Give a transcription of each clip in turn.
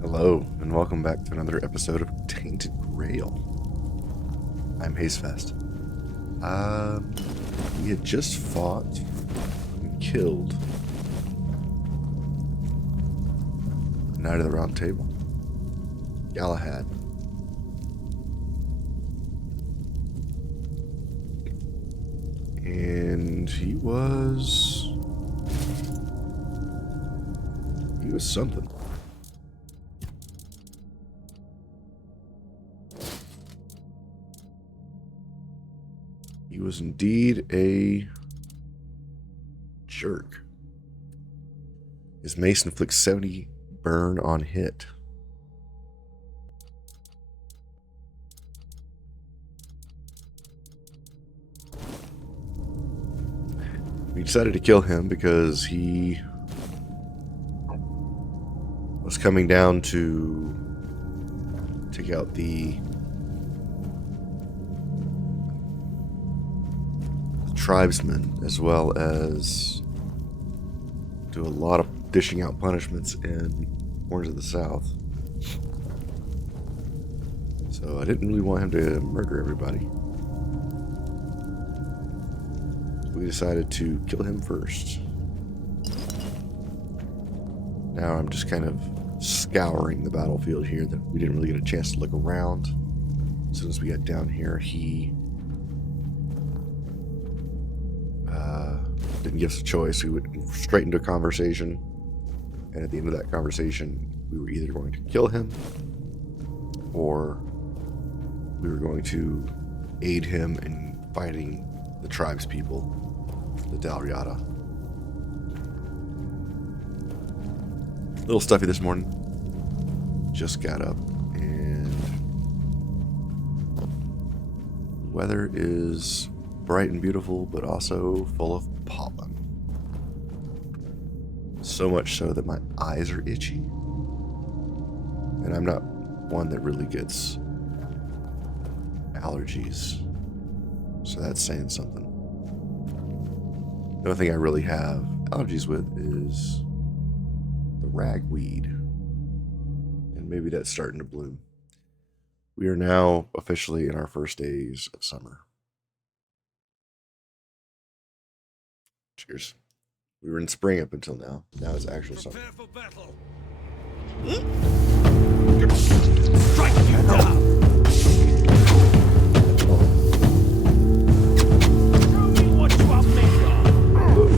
Hello, and welcome back to another episode of Tainted Grail. I'm Hazefest. We had just fought and killed the Knight of the Round Table, Galahad. And he was something. He was indeed a jerk. His mace inflicts 70 burn on hit. We decided to kill him because he was coming down to take out the tribesmen, as well as do a lot of dishing out punishments in Horns of the South. So I didn't really want him to murder everybody. We decided to kill him first. Now I'm just kind of scouring the battlefield here. That we didn't really get a chance to look around. As soon as we got down here, he didn't give us a choice. We went straight into a conversation, and at the end of that conversation, we were either going to kill him or we were going to aid him in fighting the tribes people, the Dalriada. Little stuffy this morning. Just got up, and the weather is bright and beautiful, but also full of pollen. So much so that my eyes are itchy. And I'm not one that really gets allergies. So that's saying something. The only thing I really have allergies with is the ragweed. And maybe that's starting to bloom. We are now officially in our first days of summer. Cheers. We were in spring up until now. Now it's actual summer. Prepare for battle. Strike you down. Show me what you are made of.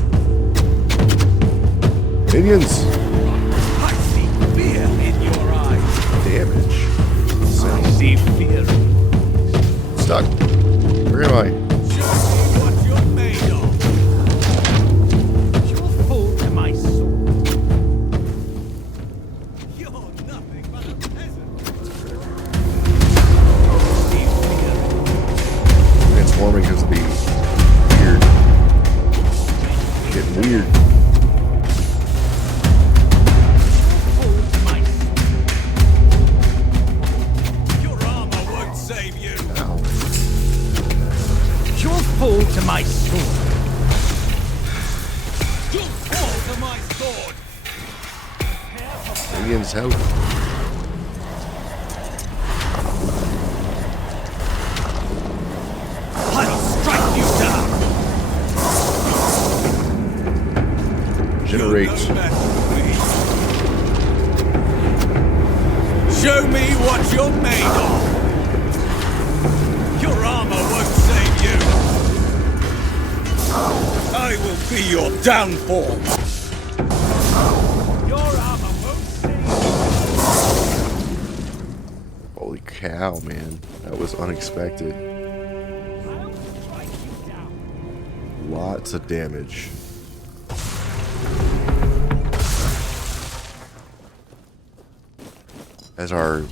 Minions! I see fear in your eyes. Damage. I see fear. Stuck. Where am I? Show me what you're made of. You'll fall to my sword. You're nothing but a peasant. See fear. Transforming because of the weird. Getting weird. Fall to my sword. Your armor won't save you. Ow. You'll fall to my sword. You'll fall to my sword. Minions help. I'll strike you down. Generate. You're no better than me. Show me what you're made of. Your armor won't save you. I will be your downfall. Your armor won't save Holy cow, man. That was unexpected. you. I'll strike you down. Lots of damage. As our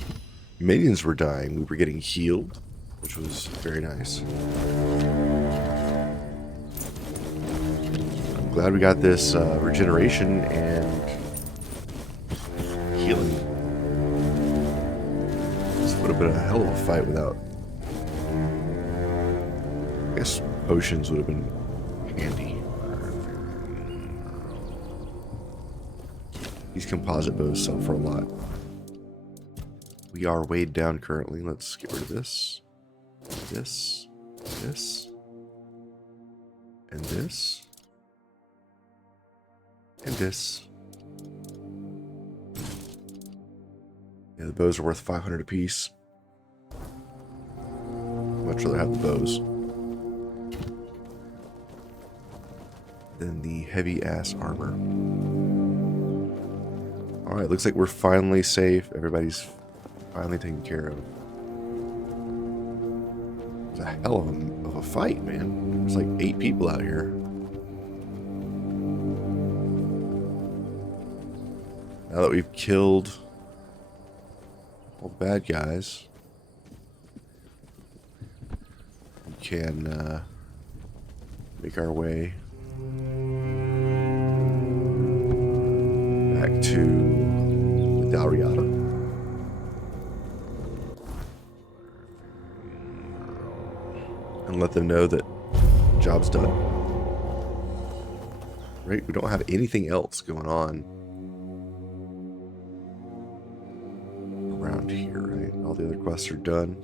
minions were dying, we were getting healed, which was very nice. I'm glad we got this regeneration and healing. This would have been a hell of a fight without. I guess potions would have been handy. These composite bows sell for a lot. We are weighed down currently. Let's get rid of this. This. This. And this. And this. Yeah, the bows are worth 500 apiece. Much rather have the bows than the heavy ass armor. Alright, looks like we're finally safe. Everybody's finally taken care of. It's a hell of a fight, man. There's like 8 people out here. Now that we've killed all the bad guys, we can make our way back to the Dalriada. And let them know that the job's done. Right? We don't have anything else going on around here, right? All the other quests are done.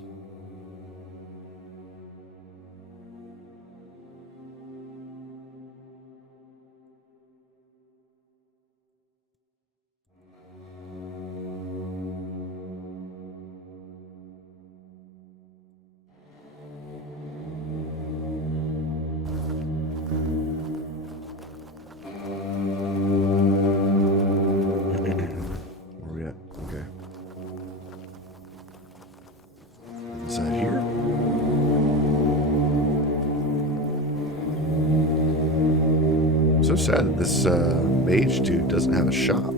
So sad that this mage dude doesn't have a shop.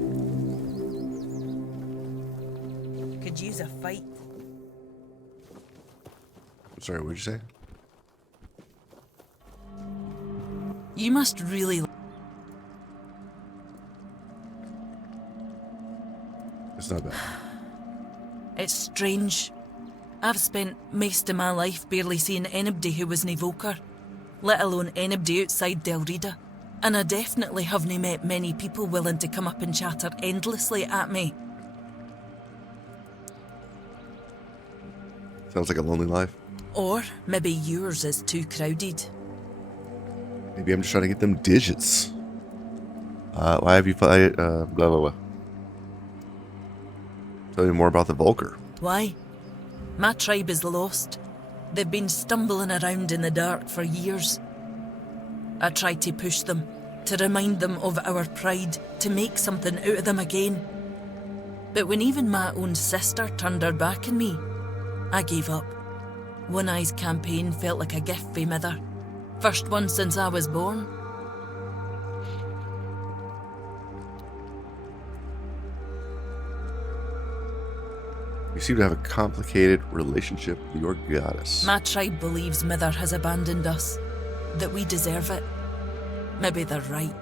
Could use a fight. I'm sorry, what'd you say? You must really... It's not bad. It's strange. I've spent most of my life barely seeing anybody who was an evoker, let alone anybody outside Delrida. And I definitely haven't met many people willing to come up and chatter endlessly at me. Sounds like a lonely life. Or maybe yours is too crowded. Maybe I'm just trying to get them digits. Why have you blah, blah, blah. Tell me more about the Vulgar. Why? My tribe is lost. They've been stumbling around in the dark for years. I tried to push them, to remind them of our pride, to make something out of them again. But when even my own sister turned her back on me, I gave up. One Eye's campaign felt like a gift for mother. First one since I was born. You seem to have a complicated relationship with your goddess. My tribe believes Mother has abandoned us, that we deserve it. Maybe they're right.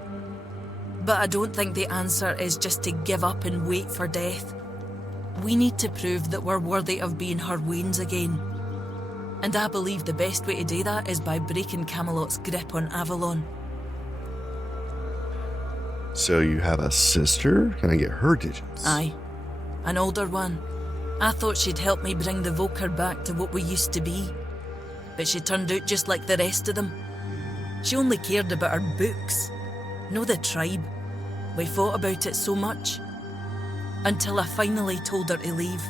But I don't think the answer is just to give up and wait for death. We need to prove that we're worthy of being her wains again. And I believe the best way to do that is by breaking Camelot's grip on Avalon. So you have a sister? Can I get her digits? Aye. An older one. I thought she'd help me bring the Volker back to what we used to be. But she turned out just like the rest of them. She only cared about her books, no the tribe. We fought about it so much. Until I finally told her to leave.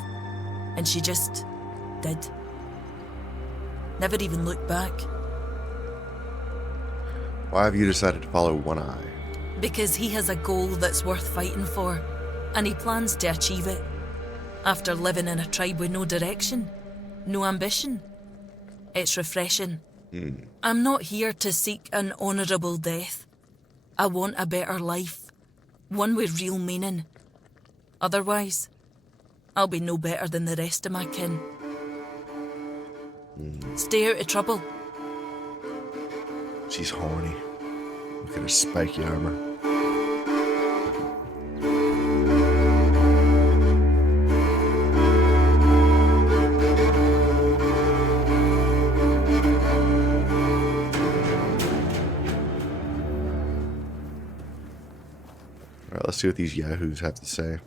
And she just did. Never even looked back. Why have you decided to follow One Eye? Because he has a goal that's worth fighting for. And he plans to achieve it. After living in a tribe with no direction, no ambition. It's refreshing. I'm not here to seek an honourable death. I want a better life. One with real meaning. Otherwise, I'll be no better than the rest of my kin. Stay out of trouble. She's horny. Look at her spiky armor. Alright, let's see what these yahoos have to say.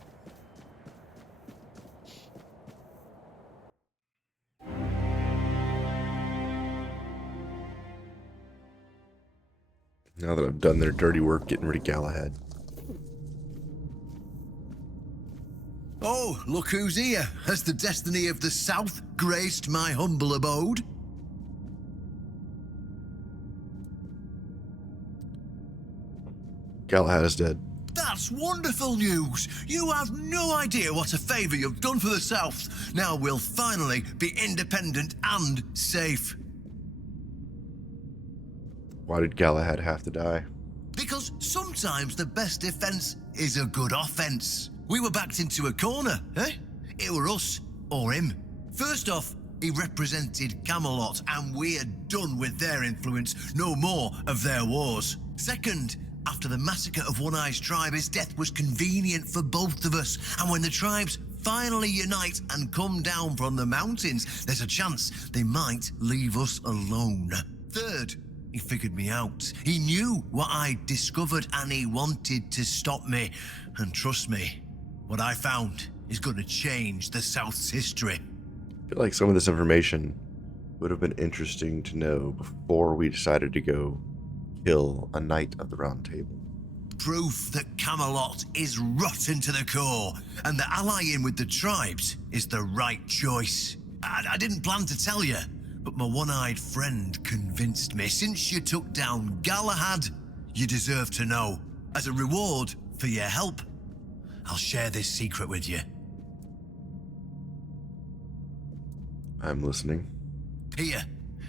Now that I've done their dirty work getting rid of Galahad. Oh, look who's here. Has the destiny of the South graced my humble abode? Galahad is dead. That's wonderful news. You have no idea what a favor you've done for the South. Now we'll finally be independent and safe. Why did Galahad have to die? Because sometimes the best defense is a good offense. We were backed into a corner, eh? It were us or him. First off, he represented Camelot, and we're done with their influence. No more of their wars. Second, after the massacre of One Eye's tribe, his death was convenient for both of us. And when the tribes finally unite and come down from the mountains, there's a chance they might leave us alone. Third, he figured me out. He knew what I'd discovered and he wanted to stop me. And trust me, what I found is going to change the South's history. I feel like some of this information would have been interesting to know before we decided to go kill a Knight of the Round Table. Proof that Camelot is rotten to the core, and that allying with the tribes is the right choice. I didn't plan to tell you, but my one-eyed friend convinced me. Since you took down Galahad, you deserve to know. As a reward for your help, I'll share this secret with you. I'm listening. Here,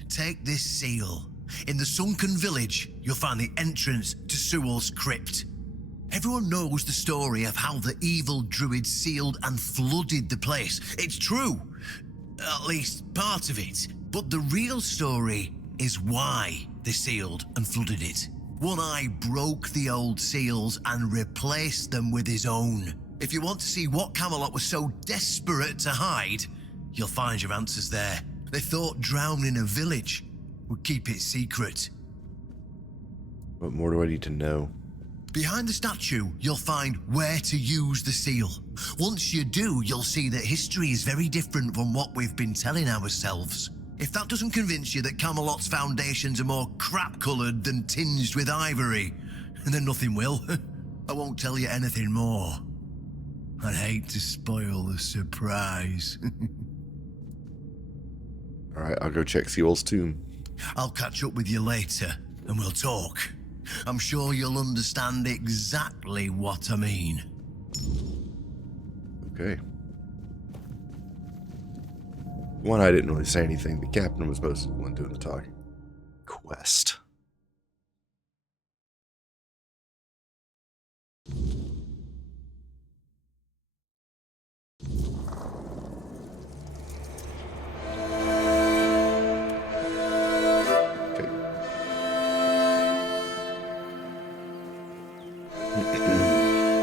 take this seal. In the sunken village, you'll find the entrance to Sewell's crypt. Everyone knows the story of how the evil druid sealed and flooded the place. It's true, at least part of it. But the real story is why they sealed and flooded it. One Eye broke the old seals and replaced them with his own. If you want to see what Camelot was so desperate to hide, you'll find your answers there. They thought drowning a village would keep it secret. What more do I need to know? Behind the statue, you'll find where to use the seal. Once you do, you'll see that history is very different from what we've been telling ourselves. If that doesn't convince you that Camelot's foundations are more crap-coloured than tinged with ivory, then nothing will. I won't tell you anything more. I'd hate to spoil the surprise. Alright, I'll go check Sewell's tomb. I'll catch up with you later, and we'll talk. I'm sure you'll understand exactly what I mean. Okay. One, I didn't really say anything. The captain was supposed to be the one doing the talking. Quest.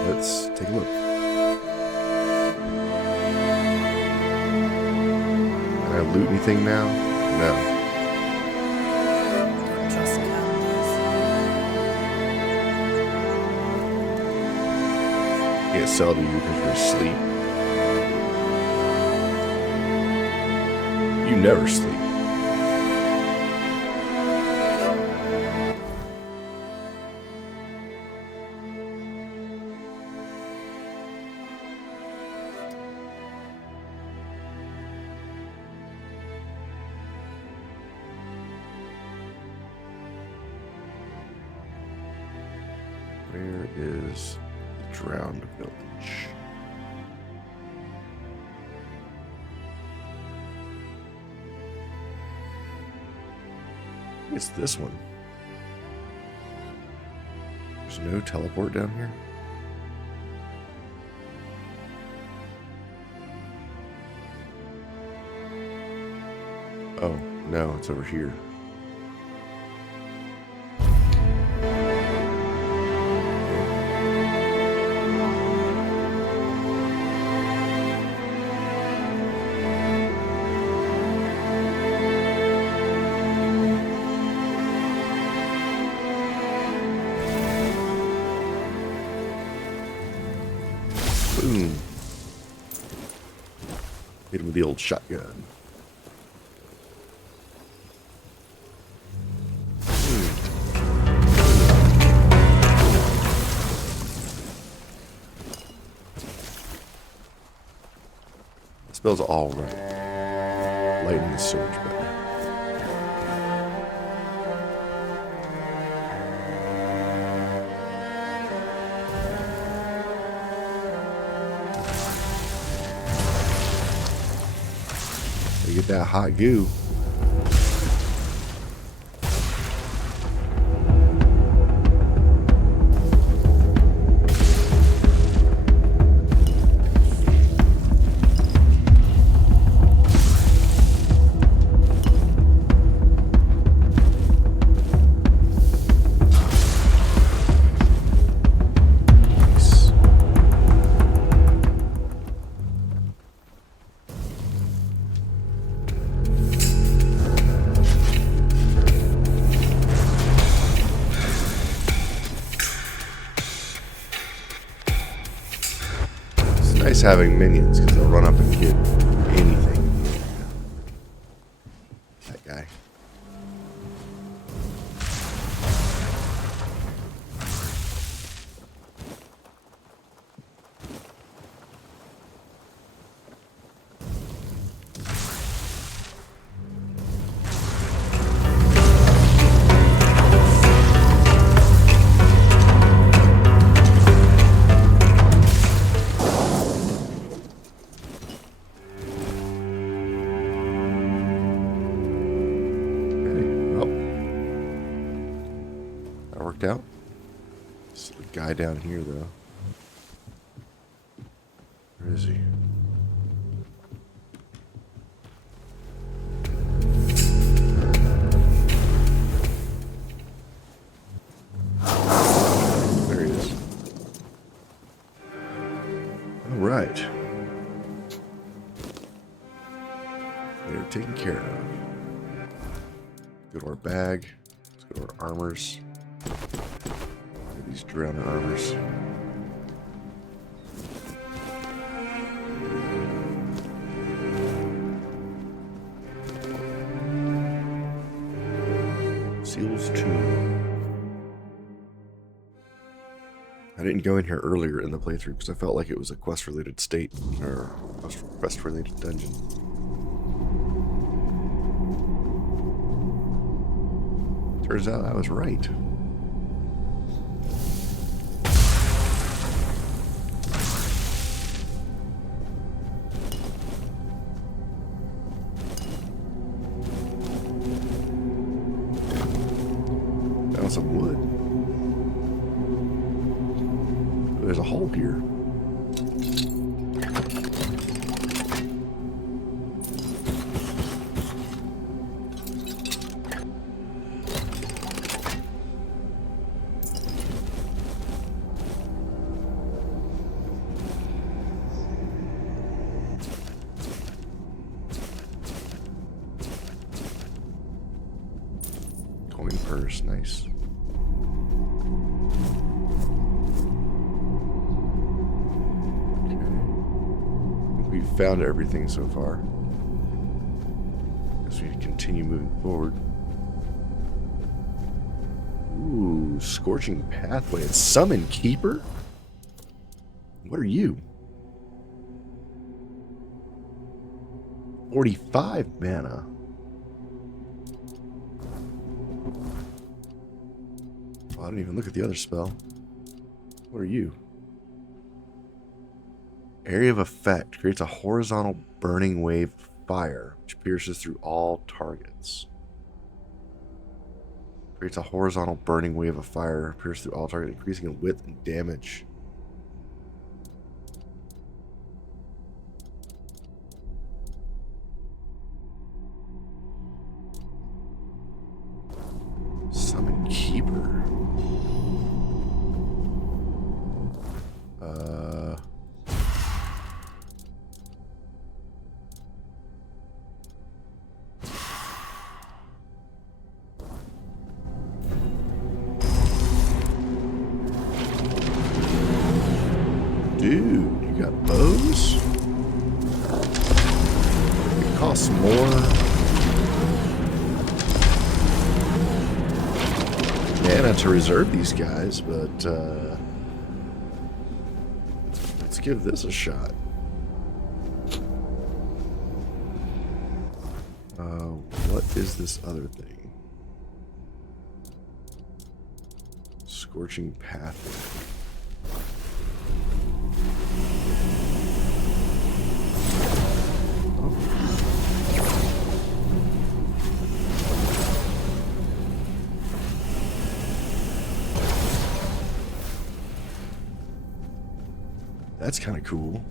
Let's take a look. Can I loot anything now? No. Don't trust candles. Can't sell to you because you're asleep. You never sleep. Where is the drowned village? It's this one. There's no teleport down here? Oh, no, it's over here. Boom. Hit him with the old shotgun. spell's all right. Lightning is so much better. You get that hot goo. Nice having minions because they'll run up and get anything in the area. That guy. Out. There's a guy down here, though. Where is he? There he is. All right. They're taken care of. Go to our bag. Let's go to our armors. These drowning armors. Seal's Tomb. I didn't go in here earlier in the playthrough because I felt like it was a quest-related state or quest-related dungeon. Turns out I was right. Some wood. There's a hole here. Coin purse, nice. Found everything so far. Guess we need to continue moving forward. Ooh, Scorching Pathway. And Summon Keeper? What are you? 45 mana. Oh, I didn't even look at the other spell. What are you? Area of Effect creates a horizontal burning wave of fire, which pierces through all targets. Creates a horizontal burning wave of fire, pierces through all targets, increasing in width and damage. Summon Keeper. Dude, you got bows? It costs more. Mana to reserve these guys, but let's give this a shot. What is this other thing? Scorching path. That's kind of cool.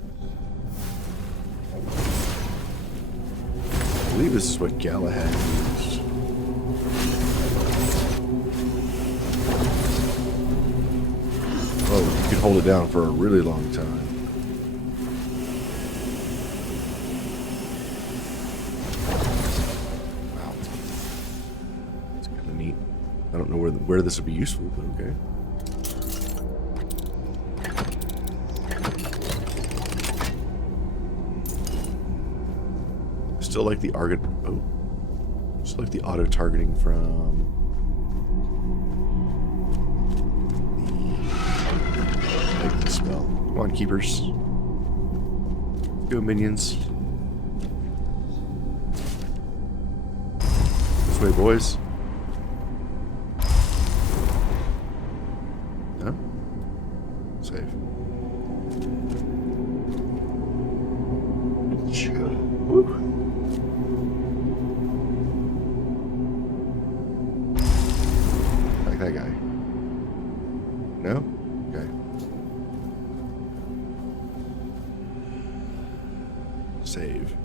I believe this is what Galahad used. Oh, you can hold it down for a really long time. Wow. That's kind of neat. I don't know where this would be useful, but okay. Still like the still like the auto targeting from the spell. Come on, keepers. Go, minions. This way, boys. No? Save. Woo. That guy. No? Okay. Save.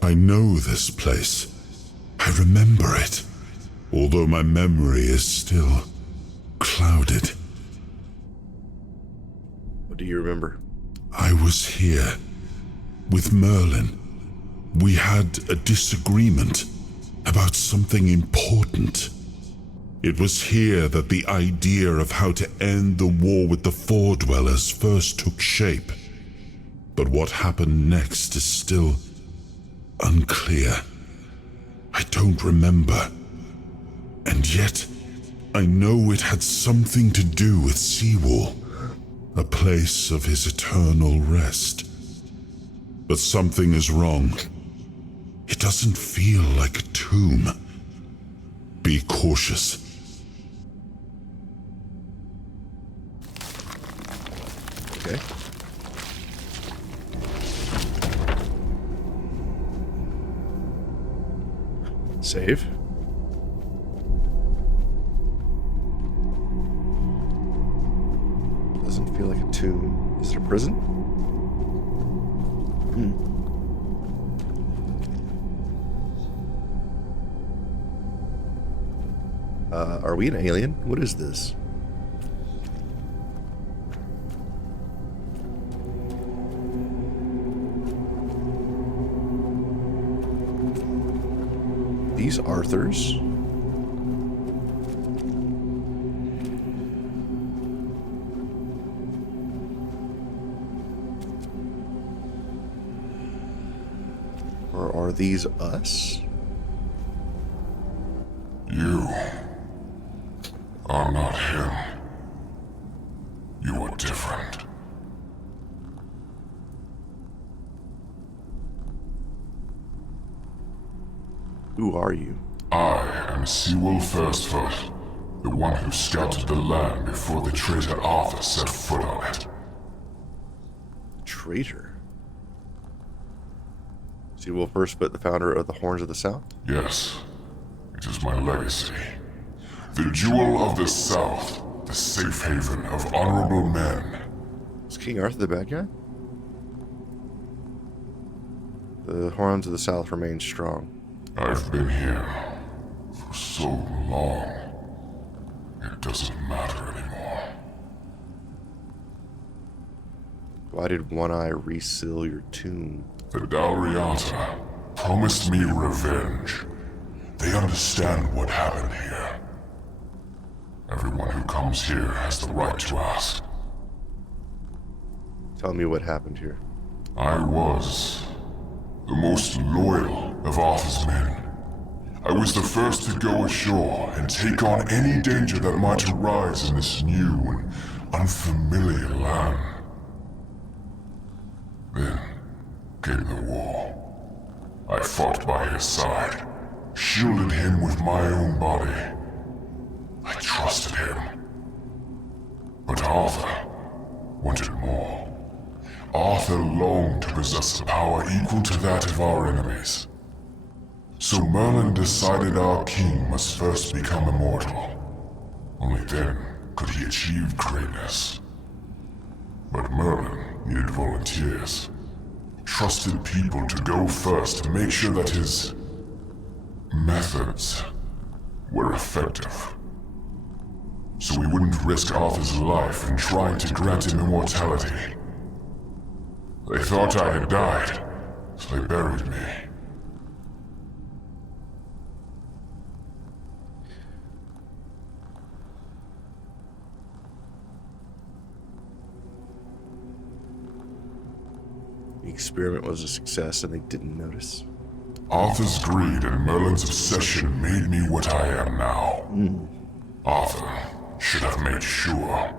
I know this place. I remember it, although my memory is still clouded. What do you remember? I was here with Merlin. We had a disagreement about something important. It was here that the idea of how to end the war with the Four-Dwellers first took shape. But what happened next is still unclear. I don't remember. And yet, I know it had something to do with Seawall, a place of his eternal rest. But something is wrong. It doesn't feel like a tomb. Be cautious. Okay. Save. Doesn't feel like a tomb. Is it a prison? Are we an alien? What is this? These Arthurs. Or are these us? You are not him. You are different. Who are you? I am Sewell Firstfoot, the one who scouted the land before the traitor Arthur set foot on it. Traitor? Sewell Firstfoot, the founder of the Horns of the South? Yes, it is my legacy. The jewel of the South, the safe haven of honorable men. Is King Arthur the bad guy? The Horns of the South remain strong. I've been here for so long, it doesn't matter anymore. Why did One Eye reseal your tomb? The Dalriata promised me revenge. They understand what happened here. Everyone who comes here has the right to ask. Tell me what happened here. I was the most loyal of Arthur's men. I was the first to go ashore and take on any danger that might arise in this new and unfamiliar land. Then, came the war. I fought by his side, shielded him with my own body. I trusted him. But Arthur wanted more. Arthur longed to possess a power equal to that of our enemies. So Merlin decided our king must first become immortal. Only then could he achieve greatness. But Merlin needed volunteers. Trusted people to go first to make sure that his methods were effective. So we wouldn't risk Arthur's life in trying to grant him immortality. They thought I had died, so they buried me. The experiment was a success and they didn't notice. Arthur's greed and Merlin's obsession made me what I am now. Arthur should have made sure.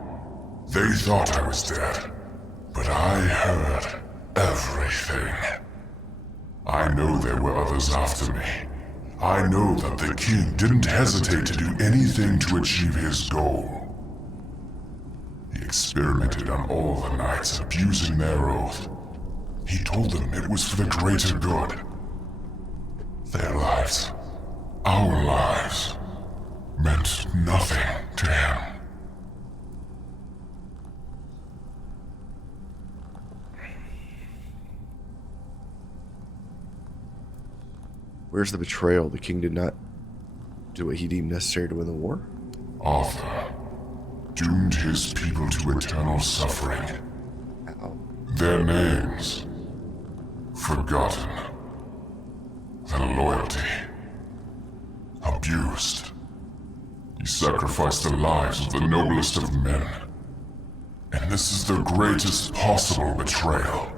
They thought I was dead, but I heard everything. I know there were others after me. I know that the king didn't hesitate to do anything to achieve his goal. He experimented on all the knights, abusing their oath. He told them it was for the greater good. Their lives, our lives, meant nothing to him. Where's the betrayal? The king did not do what he deemed necessary to win the war? Arthur doomed his people to eternal suffering. Ow. Their names forgotten. Their loyalty abused. He sacrificed the lives of the noblest of men. And this is the greatest possible betrayal.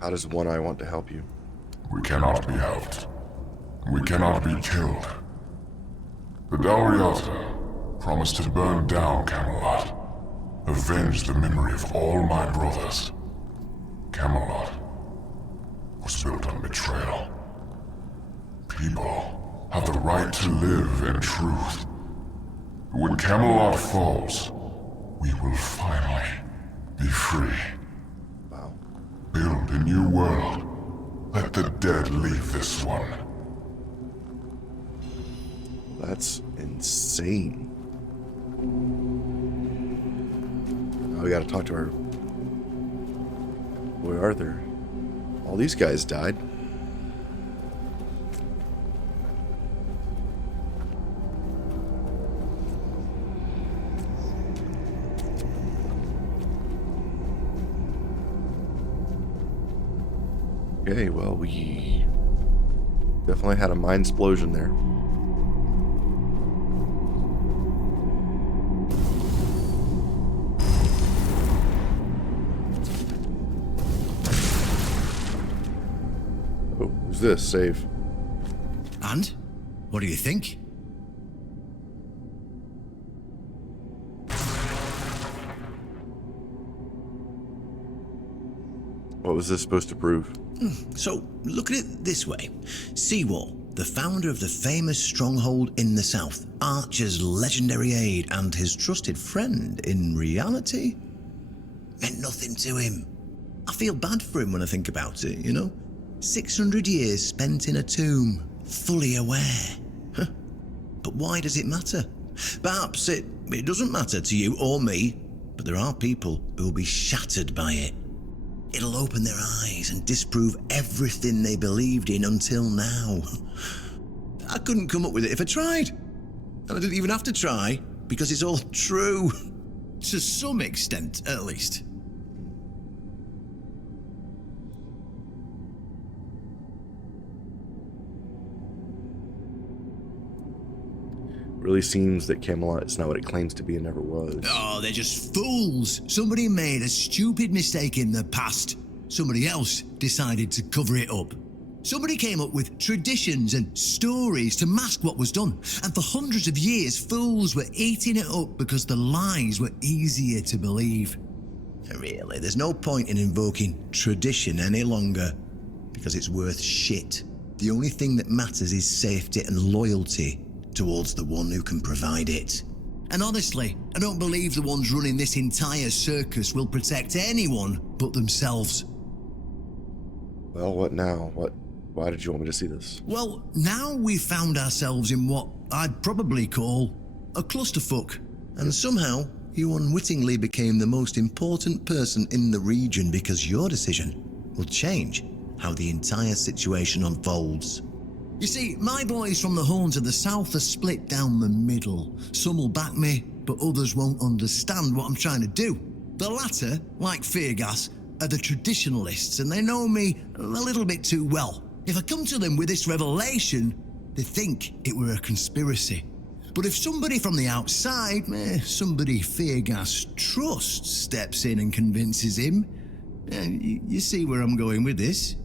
How does One Eye want to help you? We cannot be helped. We cannot be killed. The Dalriata promised to burn down Camelot, avenge the memory of all my brothers. Camelot was built on betrayal. People have the right to live in truth. When Camelot falls, we will finally be free. Wow. Build a new world. Let the dead leave this one. That's insane. Now we gotta talk to our boy Arthur. All these guys died. Okay, well, we definitely had a mind explosion there. Oh, who's this? Save. And? What do you think? What was this supposed to prove? So, look at it this way. Seawall, the founder of the famous stronghold in the south, Archer's legendary aide and his trusted friend, in reality, meant nothing to him. I feel bad for him when I think about it, you know? 600 years spent in a tomb, fully aware. But why does it matter? Perhaps it doesn't matter to you or me, but there are people who will be shattered by it. It'll open their eyes and disprove everything they believed in until now. I couldn't come up with it if I tried. And I didn't even have to try, because it's all true. To some extent, at least. Really seems that Camelot is not what it claims to be and never was. Oh, they're just fools. Somebody made a stupid mistake in the past. Somebody else decided to cover it up. Somebody came up with traditions and stories to mask what was done. And for hundreds of years, fools were eating it up because the lies were easier to believe. Really, there's no point in invoking tradition any longer, because it's worth shit. The only thing that matters is safety and loyalty towards the one who can provide it. And honestly, I don't believe the ones running this entire circus will protect anyone but themselves. Well, what now? Why did you want me to see this? Well, now we've found ourselves in what I'd probably call a clusterfuck. And somehow, you unwittingly became the most important person in the region because your decision will change how the entire situation unfolds. You see, my boys from the Horns of the South are split down the middle. Some will back me, but others won't understand what I'm trying to do. The latter, like Feargas, are the traditionalists, and they know me a little bit too well. If I come to them with this revelation, they think it were a conspiracy. But if somebody from the outside, somebody Feargas trusts, steps in and convinces him, you see where I'm going with this?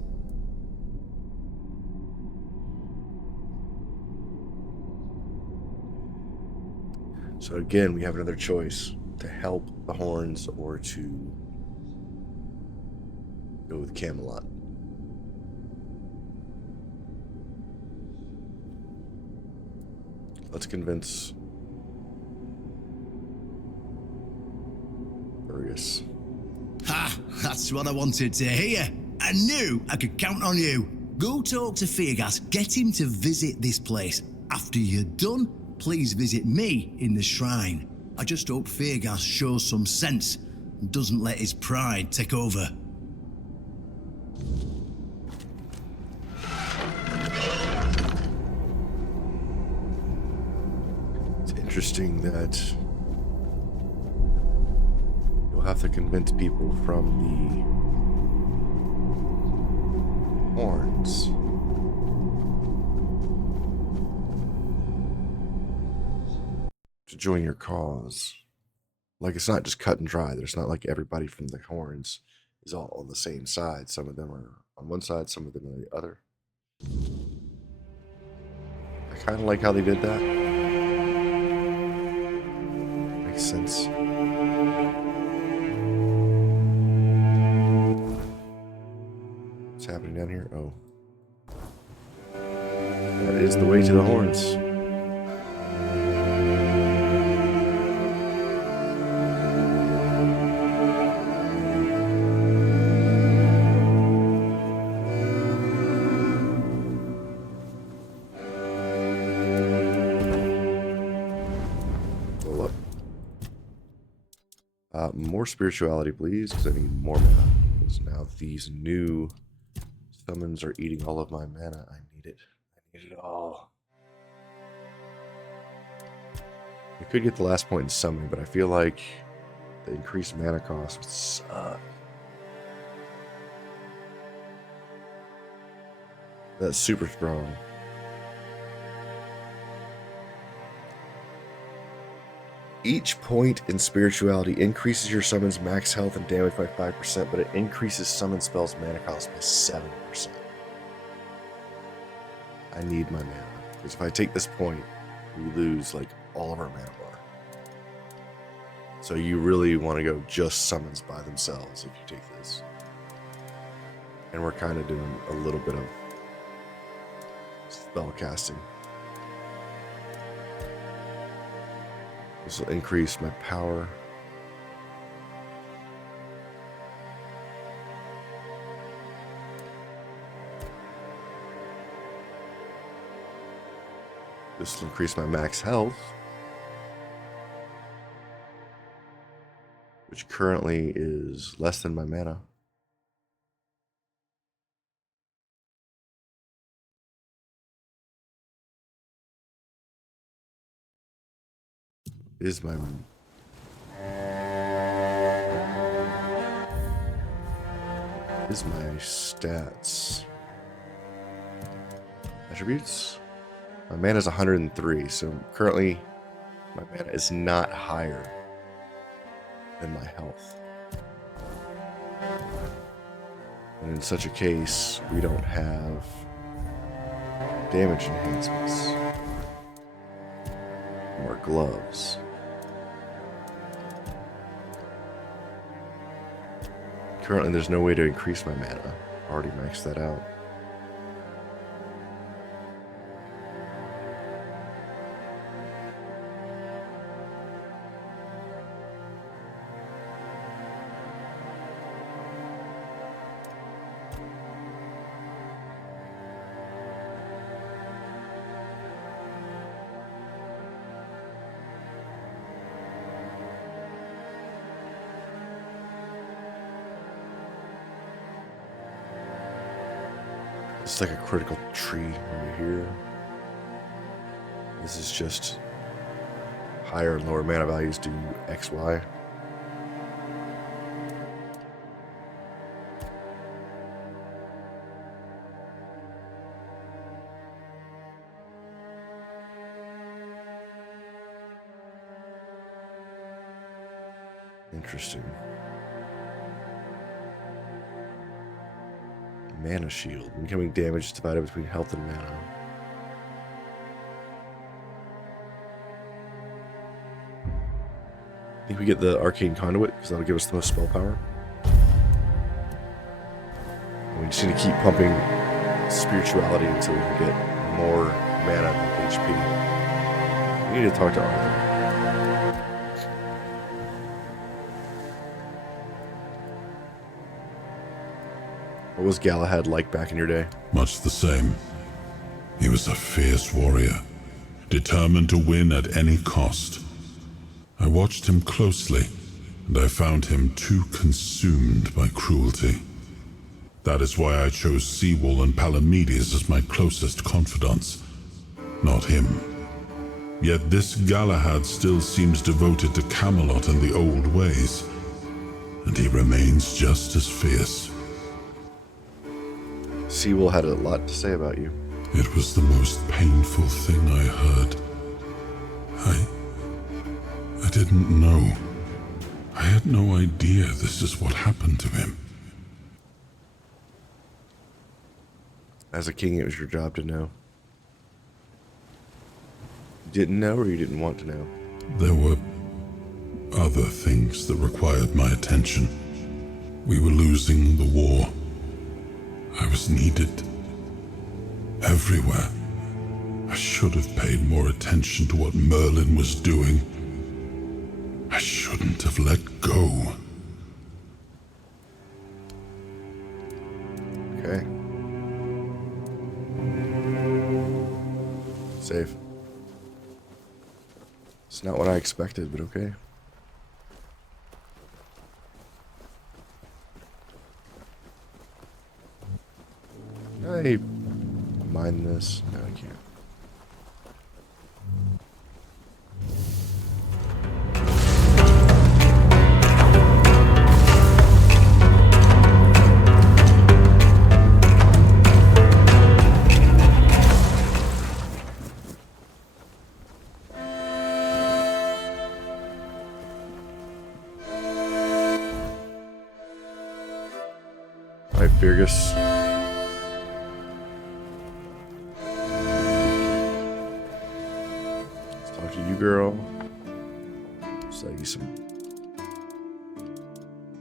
So again, we have another choice: to help the Horns or to go with Camelot. Let's convince Burgess. Ha! That's what I wanted to hear. I knew I could count on you. Go talk to Feargas. Get him to visit this place. After you're done, please visit me in the shrine. I just hope Feargas shows some sense and doesn't let his pride take over. It's interesting that you'll have to convince people from the Horns to join your cause. Like, it's not just cut and dry. There's not like everybody from the Horns is all on the same side. Some of them are on one side, some of them on the other. I kind of like how they did that. Makes sense. What's happening down here? Oh. That is the way to the Horns. More spirituality, please, because I need more mana. Because now these new summons are eating all of my mana. I need it. I need it all. I could get the last point in summoning, but I feel like the increased mana cost would suck. That's super strong. Each point in spirituality increases your summon's max health and damage by 5%, but it increases summon spells mana cost by 7%. I need my mana, because if I take this point, we lose like all of our mana bar. So you really want to go just summons by themselves if you take this. And we're kind of doing a little bit of spell casting. This will increase my power. This will increase my max health, which currently is less than my mana. Is my stats attributes? My mana is 103, so currently my mana is not higher than my health. And in such a case, we don't have damage enhancements or gloves. Currently, there's no way to increase my mana. I already maxed that out. It's like a critical tree over here. This is just higher and lower mana values do XY. Interesting. Mana shield. Incoming damage is divided between health and mana. I think we get the arcane conduit because that'll give us the most spell power. And we just need to keep pumping spirituality until we can get more mana than HP. We need to talk to Arthur. What was Galahad like back in your day? Much the same. He was a fierce warrior, determined to win at any cost. I watched him closely, and I found him too consumed by cruelty. That is why I chose Seawall and Palamedes as my closest confidants, not him. Yet this Galahad still seems devoted to Camelot and the old ways, and he remains just as fierce. Seawall had a lot to say about you. It was the most painful thing I heard. I didn't know. I had no idea this is what happened to him. As a king, it was your job to know. You didn't know, or you didn't want to know? There were other things that required my attention. We were losing the war. I was needed everywhere. I should have paid more attention to what Merlin was doing. I shouldn't have let go. Okay. Save. It's not what I expected, but okay. Can I mine this? No, I can't. Alright, Virgus. Girl, sell you some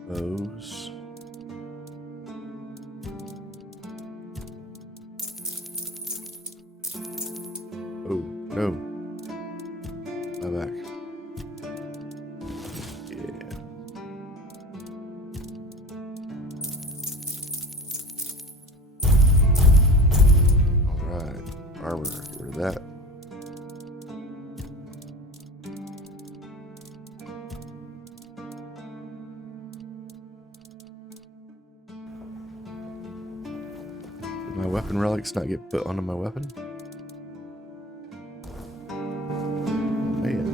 bows. Oh no, my back. Yeah. All right, armor. Get rid of that. My weapon relics not get put onto my weapon? Man.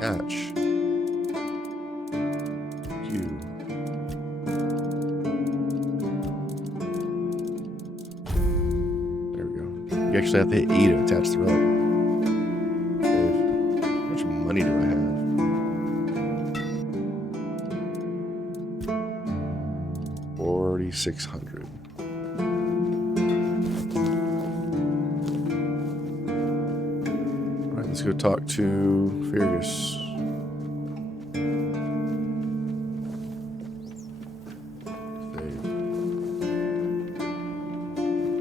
Catch. Q. There we go. You actually have to hit E to attach the relic. Dave, how much money do I have? 4,600. Alright, Let's go talk to Fergus. Save.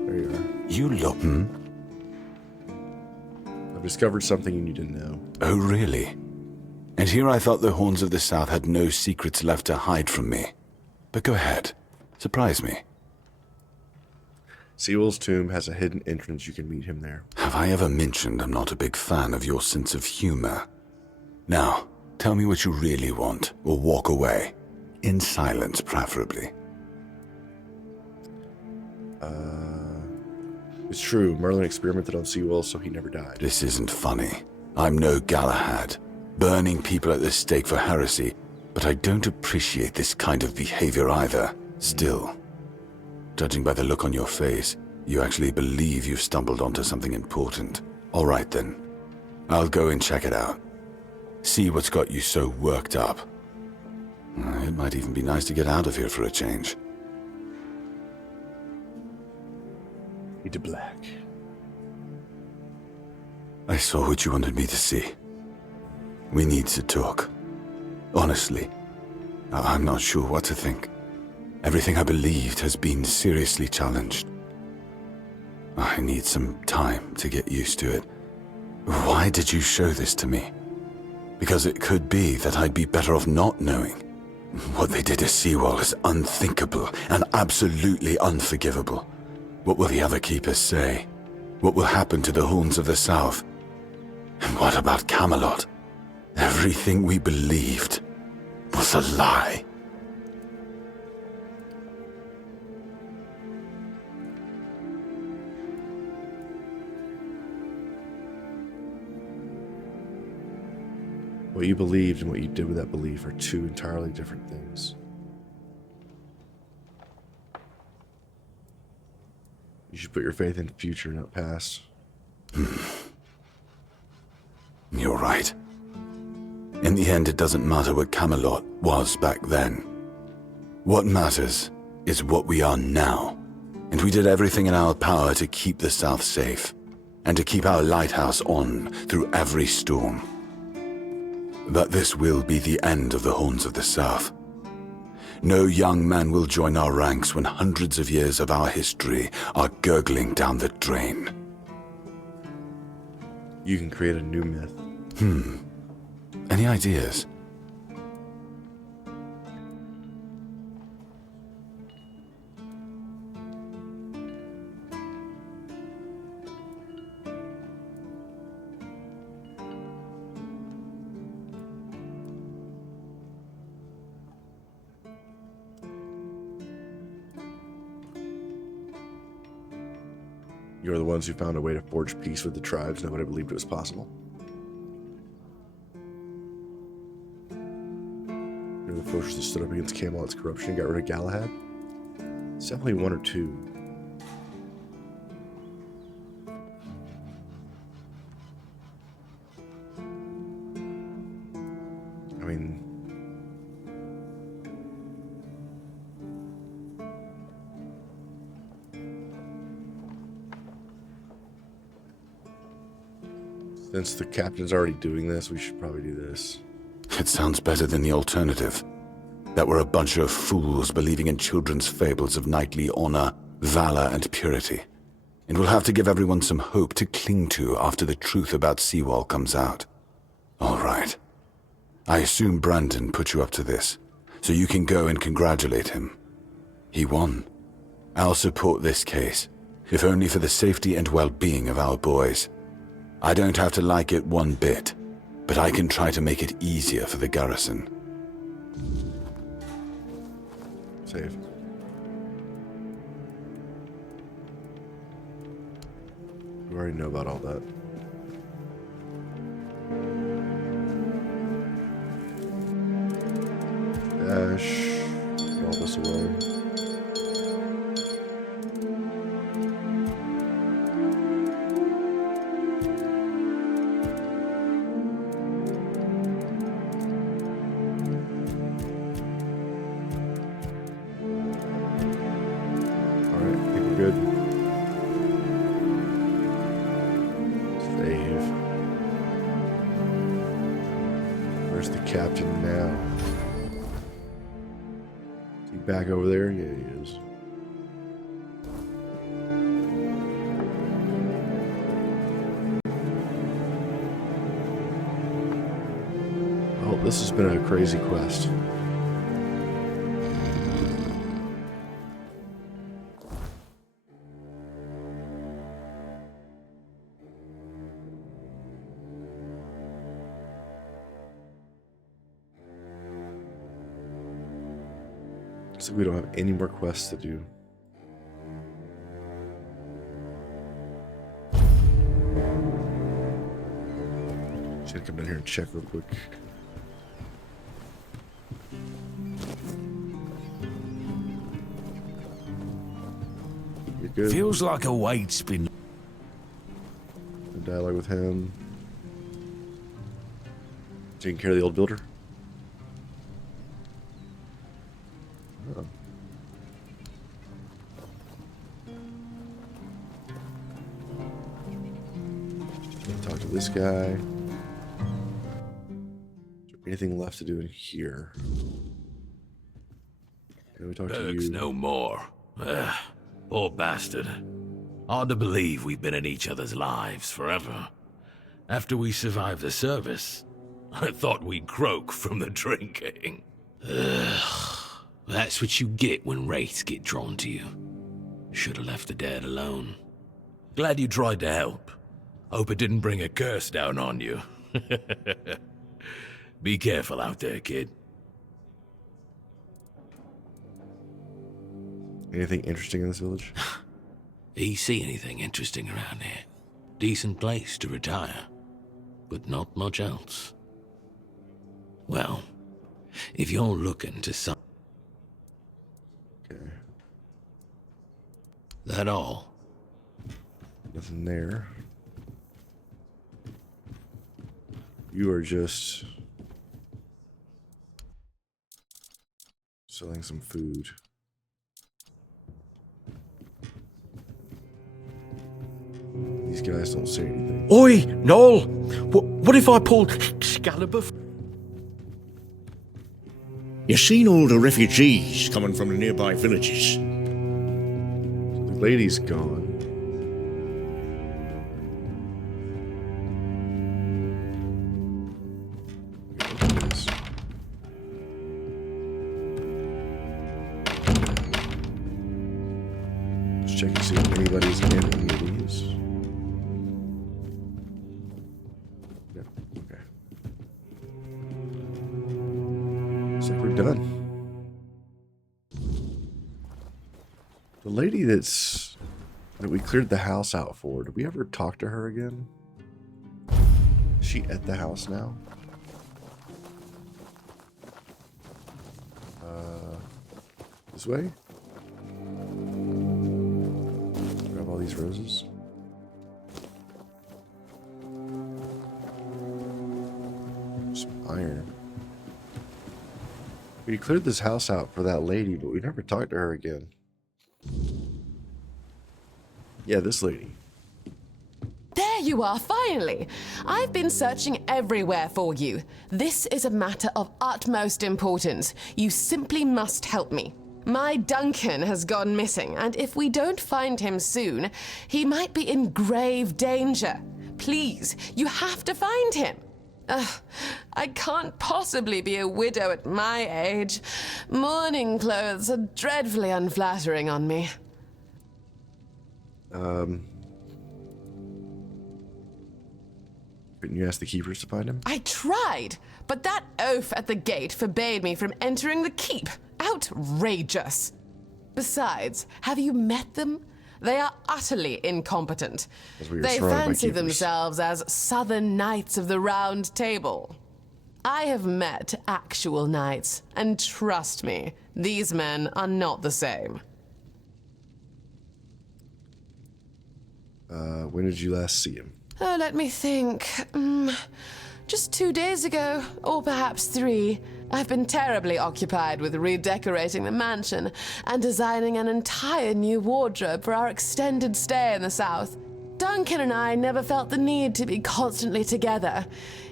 There you are. You look... I've discovered something you need to know. Oh, really? And here I thought the Horns of the South had no secrets left to hide from me. But go ahead. Surprise me. Sewell's tomb has a hidden entrance. You can meet him there. Have I ever mentioned I'm not a big fan of your sense of humor? Now, tell me what you really want, or walk away. In silence, preferably. It's true. Merlin experimented on Sewell, so he never died. This isn't funny. I'm no Galahad, burning people at the stake for heresy, but I don't appreciate this kind of behavior either. Still, judging by the look on your face, you actually believe you've stumbled onto something important. All right then. I'll go and check it out. See what's got you so worked up. It might even be nice to get out of here for a change. Fade to black. I saw what you wanted me to see. We need to talk. Honestly, I'm not sure what to think. Everything I believed has been seriously challenged. I need some time to get used to it. Why did you show this to me? Because it could be that I'd be better off not knowing. What they did to Sewell is unthinkable and absolutely unforgivable. What will the other keepers say? What will happen to the Horns of the South? And what about Camelot? Everything we believed was a lie. What you believed and what you did with that belief are two entirely different things. You should put your faith in the future, not past. You're right. In the end, it doesn't matter what Camelot was back then. What matters is what we are now. And we did everything in our power to keep the South safe, and to keep our lighthouse on through every storm. But this will be the end of the Horns of the South. No young man will join our ranks when hundreds of years of our history are gurgling down the drain. You can create a new myth. Any ideas? You're the ones who found a way to forge peace with the tribes. Nobody believed it was possible. You're the forces that stood up against Camelot's corruption and got rid of Galahad. It's definitely one or two. I mean, since the captain's already doing this, we should probably do this. It sounds better than the alternative. That we're a bunch of fools believing in children's fables of knightly honor, valor, and purity. And we'll have to give everyone some hope to cling to after the truth about Sewell comes out. All right. I assume Brandon put you up to this, so you can go and congratulate him. He won. I'll support this case, if only for the safety and well-being of our boys. I don't have to like it one bit, but I can try to make it easier for the garrison. Save. We already know about all that. Dash. Put all this away. Good. Save. Where's the captain now? Is he back over there? Yeah, he is. Oh, this has been a crazy quest. So we don't have any more quests to do. Should come down here and check real quick. You're good. Feels like a weight's been... Dialogue with him. Taking care of the old builder. Oh. Talk to this guy. Is there anything left to do in here? Can we talk to Berg's you? no more. Poor bastard. Hard to believe we've been in each other's lives forever. After we survived the service, I thought we'd croak from the drinking. That's what you get when wraiths get drawn to you. Should have left the dead alone. Glad you tried to help. Hope it didn't bring a curse down on you. Be careful out there, kid. Anything interesting in this village? You see anything interesting around here? Decent place to retire, but not much else. Well, if you're looking to some... Okay. That all? Nothing there. You are just selling some food. These guys don't say anything. Oi, Noel! What if I pulled Excalibur? You seen all the refugees coming from the nearby villages? The lady's gone. Let's check and see if anybody's in any of these. No, okay. Looks like we're done. The lady that we cleared the house out for, did we ever talk to her again? Is she at the house now? This way? Grab all these roses. Some iron. We cleared this house out for that lady, but we never talked to her again. Yeah, this lady. There you are, finally! I've been searching everywhere for you. This is a matter of utmost importance. You simply must help me. My Duncan has gone missing, and if we don't find him soon, he might be in grave danger. Please, you have to find him. I can't possibly be a widow at my age. Mourning clothes are dreadfully unflattering on me. Couldn't you ask the keepers to find him? I tried, but that oaf at the gate forbade me from entering the keep. Outrageous. Besides, have you met them? They are utterly incompetent. They fancy themselves as Southern Knights of the Round Table. I have met actual knights, and trust me, these men are not the same. When did you last see him? Oh, let me think. Just 2 days ago, or perhaps 3. I've been terribly occupied with redecorating the mansion and designing an entire new wardrobe for our extended stay in the south. Duncan and I never felt the need to be constantly together.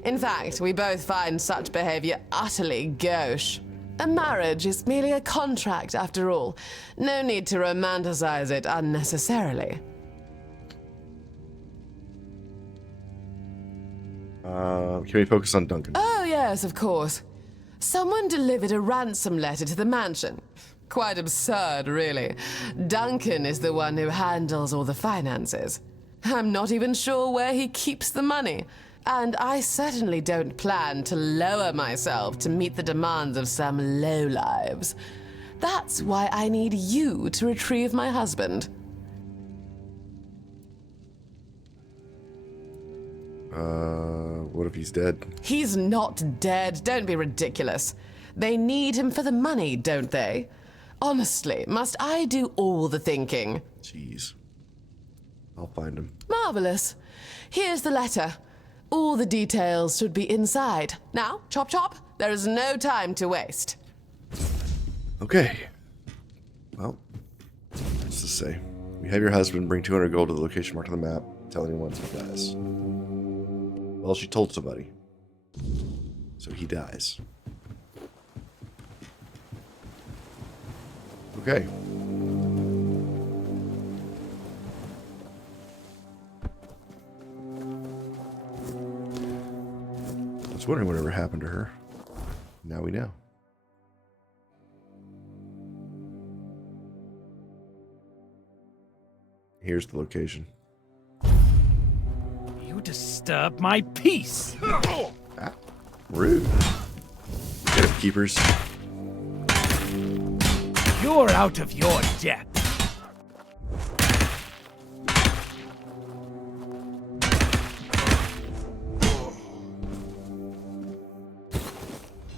In fact, we both find such behavior utterly gauche. A marriage is merely a contract, after all. No need to romanticize it unnecessarily. Can we focus on Duncan? Oh, yes, of course. Someone delivered a ransom letter to the mansion. Quite absurd, really. Duncan is the one who handles all the finances. I'm not even sure where he keeps the money. And I certainly don't plan to lower myself to meet the demands of some lowlives. That's why I need you to retrieve my husband. What if he's dead? He's not dead. Don't be ridiculous. They need him for the money, don't they? Honestly, must I do all the thinking? Jeez. I'll find him. Marvelous. Here's the letter. All the details should be inside. Now, chop chop, there is no time to waste. Okay. Well, what's this say? We have your husband bring 200 gold to the location marked on the map. Tell anyone he dies. Well, she told somebody. So he dies. Okay. I was wondering whatever happened to her. Now we know. Here's the location. You disturb my peace! Ah, rude. Get up, keepers. You're out of your depth.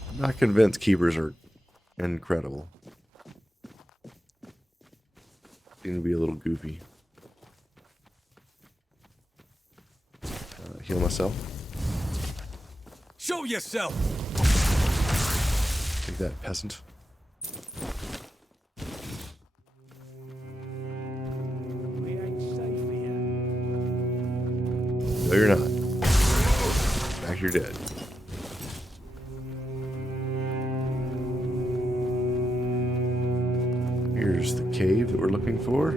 I'm not convinced keepers are incredible. Seem to be a little goofy. Heal myself. Show yourself! Take that, peasant. We ain't safe here. No, you're not. Back, you're dead. Here's the cave that we're looking for.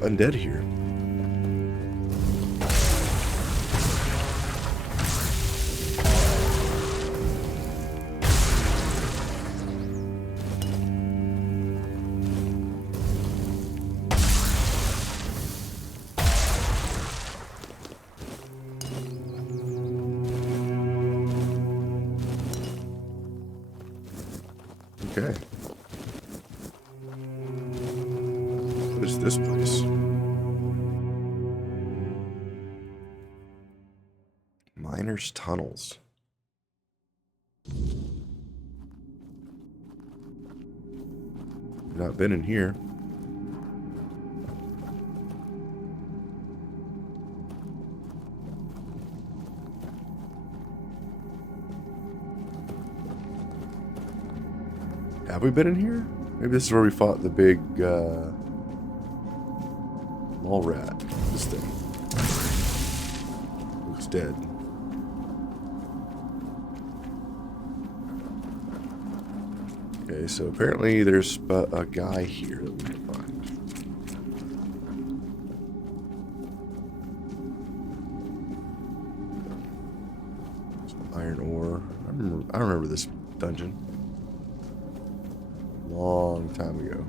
Undead here. Okay. What is this place? Miners' tunnels. Not been in here. Have we been in here? Maybe this is where we fought the big mole rat. This thing looks dead. Okay, so apparently there's a guy here that we can find. Some iron ore. I remember this dungeon. Long time ago.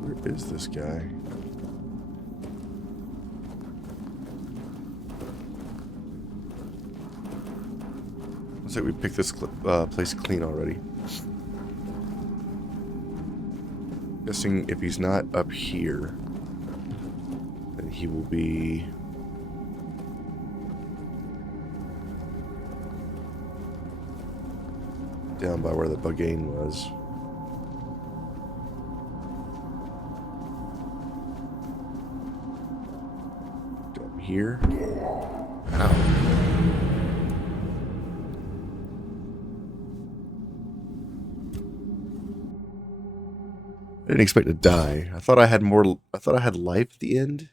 Where is this guy? Looks like we picked this place clean already. Guessing if he's not up here, then he will be down by where the Bugain was. Up here. Ow. I didn't expect to die. I thought I had more. I thought I had life at the end.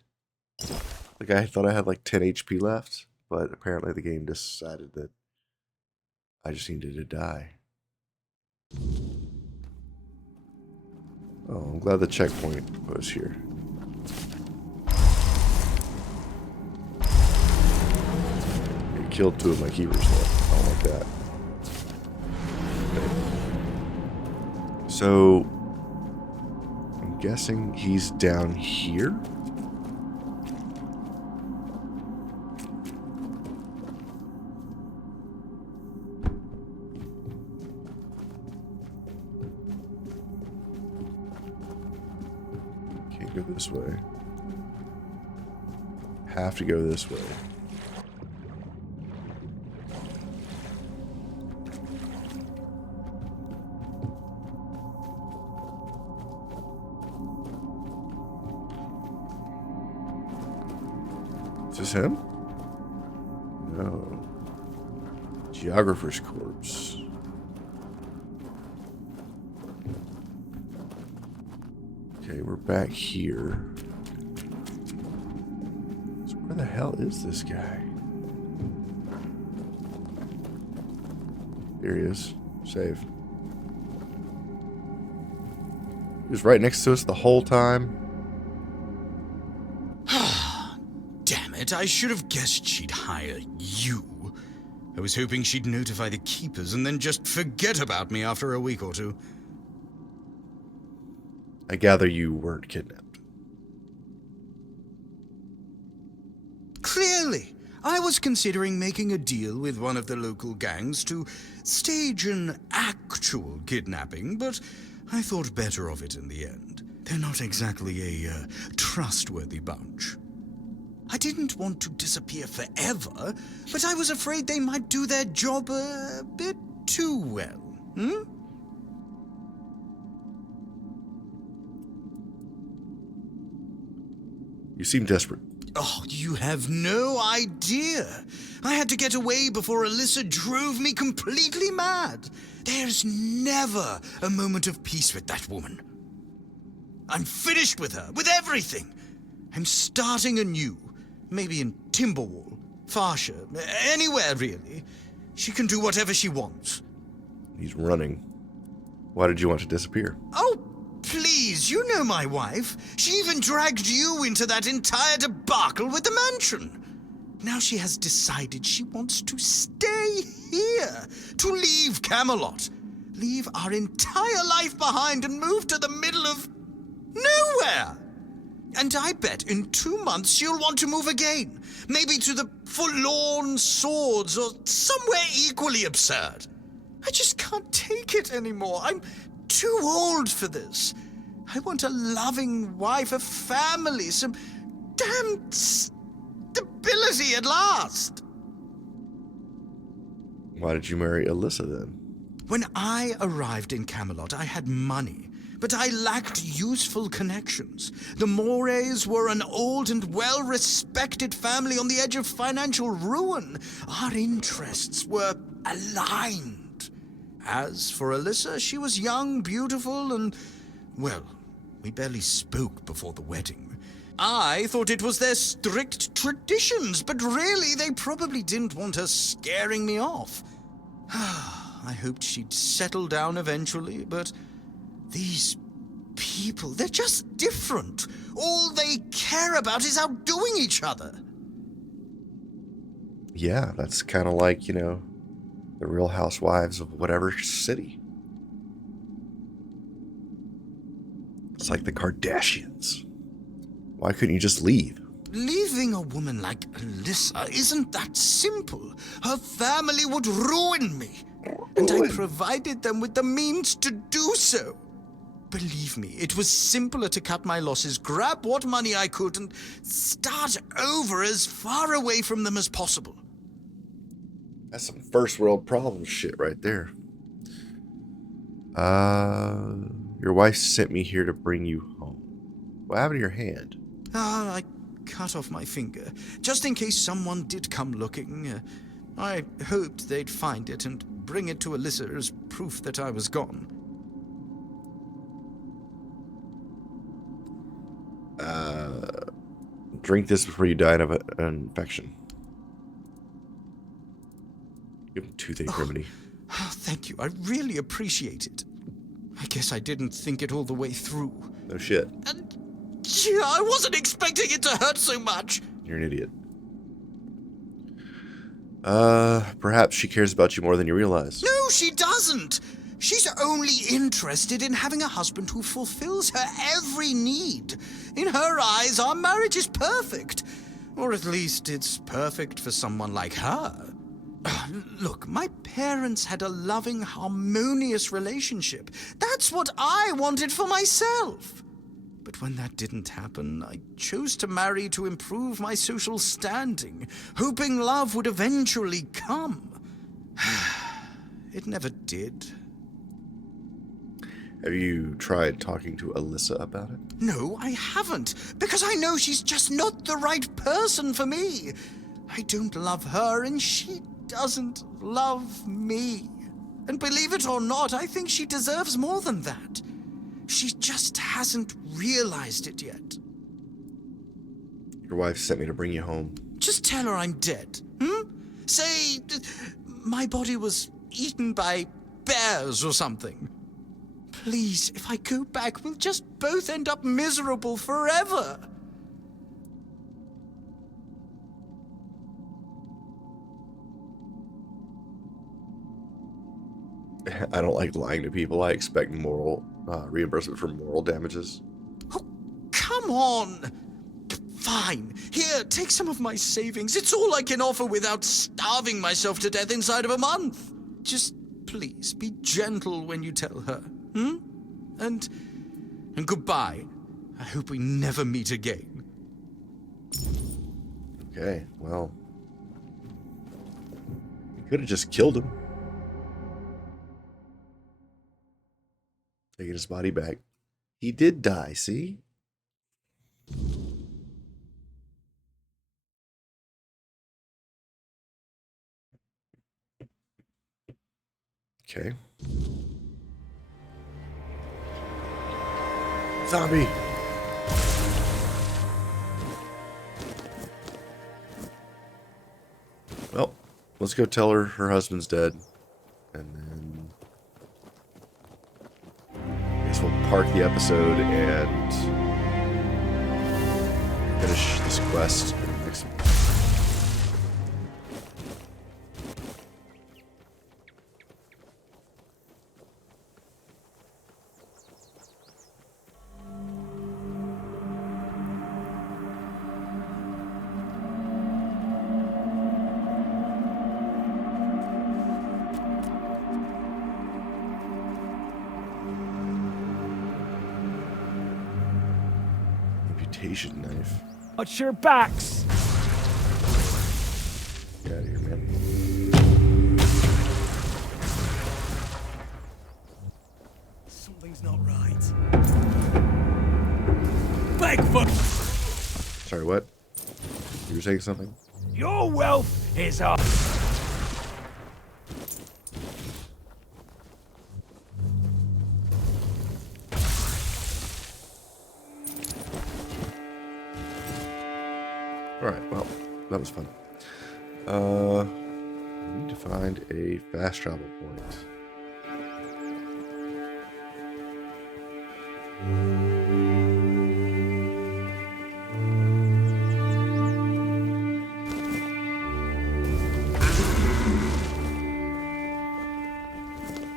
Like I thought I had like 10 HP left, but apparently the game decided that I just needed to die. Oh, I'm glad the checkpoint was here. It killed 2 of my keepers though. I don't like that. Okay. So I'm guessing he's down here. Can't go this way. Have to go this way. Is this him? No. Geographer's corpse. Okay, we're back here. So where the hell is this guy? There he is. Save. He was right next to us the whole time. Damn it, I should have guessed she'd hire you. I was hoping she'd notify the keepers and then just forget about me after a week or two. I gather you weren't kidnapped. Clearly, I was considering making a deal with one of the local gangs to stage an actual kidnapping, but I thought better of it in the end. They're not exactly a trustworthy bunch. I didn't want to disappear forever, but I was afraid they might do their job a bit too well. You seem desperate. Oh, you have no idea. I had to get away before Alyssa drove me completely mad. There's never a moment of peace with that woman. I'm finished with her, with everything. I'm starting anew. Maybe in Timberwall, Farsha, anywhere really. She can do whatever she wants. He's running. Why did you want to disappear? Oh, please, you know my wife. She even dragged you into that entire debacle with the mansion. Now she has decided she wants to stay here, to leave Camelot, leave our entire life behind and move to the middle of nowhere. And I bet in 2 months she'll want to move again, maybe to the Forlorn Swords or somewhere equally absurd. I just can't take it anymore. I'm too old for this. I want a loving wife, a family, some damn stability at last. Why did you marry Alyssa then? When I arrived in Camelot, I had money, but I lacked useful connections. The Morays were an old and well-respected family on the edge of financial ruin. Our interests were aligned. As for Alyssa, she was young, beautiful, and, well, we barely spoke before the wedding. I thought it was their strict traditions, but really they probably didn't want her scaring me off. I hoped she'd settle down eventually, but these people, they're just different. All they care about is outdoing each other. Yeah, that's kind of like, the Real Housewives of whatever city. It's like the Kardashians. Why couldn't you just leave? Leaving a woman like Alyssa isn't that simple. Her family would ruin me, and I provided them with the means to do so. Believe me, it was simpler to cut my losses, grab what money I could, and start over as far away from them as possible. That's some first world problem shit right there. Your wife sent me here to bring you home. What happened to your hand? I cut off my finger, just in case someone did come looking. I hoped they'd find it and bring it to Alyssa as proof that I was gone. Drink this before you die of an infection. Give him toothache remedy. Oh, thank you. I really appreciate it. I guess I didn't think it all the way through. No shit. I wasn't expecting it to hurt so much. You're an idiot. Perhaps she cares about you more than you realize. No, she doesn't. She's only interested in having a husband who fulfills her every need. In her eyes, our marriage is perfect. Or at least it's perfect for someone like her. Look, my parents had a loving, harmonious relationship. That's what I wanted for myself. But when that didn't happen, I chose to marry to improve my social standing, hoping love would eventually come. It never did. Have you tried talking to Alyssa about it? No, I haven't, because I know she's just not the right person for me. I don't love her, and she doesn't love me. And believe it or not, I think she deserves more than that. She just hasn't realized it yet. Your wife sent me to bring you home. Just tell her I'm dead. Say, my body was eaten by bears or something. Please, if I go back, we'll just both end up miserable forever. I don't like lying to people. I expect moral reimbursement for moral damages. Oh, come on. Fine. Here, take some of my savings. It's all I can offer without starving myself to death inside of a month. Just please be gentle when you tell her. And goodbye. I hope we never meet again. Okay, well. You could have just killed him. Taking his body back. He did die, see? Okay. Zombie! Well, let's go tell her her husband's dead. And then I guess we'll park the episode and finish this quest in the next one. Amputation knife. Watch your backs! Get out of here, man. Something's not right. Bigfoot! Sorry, what? You were saying something? Your wealth is up. Alright, well, that was fun. I need to find a fast travel point.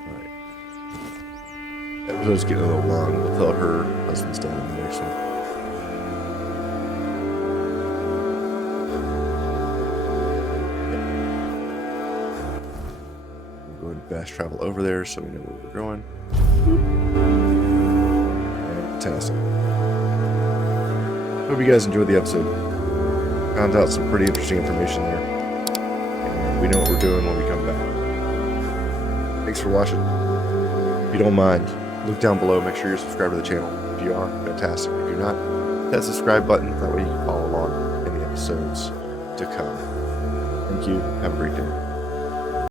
Alright. Episode's getting a little long. We'll tell her husband's dead in the next one. Fast travel over there so we know where we're going. Fantastic. Hope you guys enjoyed the episode. Found out some pretty interesting information there. And we know what we're doing when we come back. Thanks for watching. If you don't mind, look down below, make sure you're subscribed to the channel. If you are, fantastic. If you're not, hit that subscribe button, that way you can follow along. episodes to come. Thank you. Have a great day.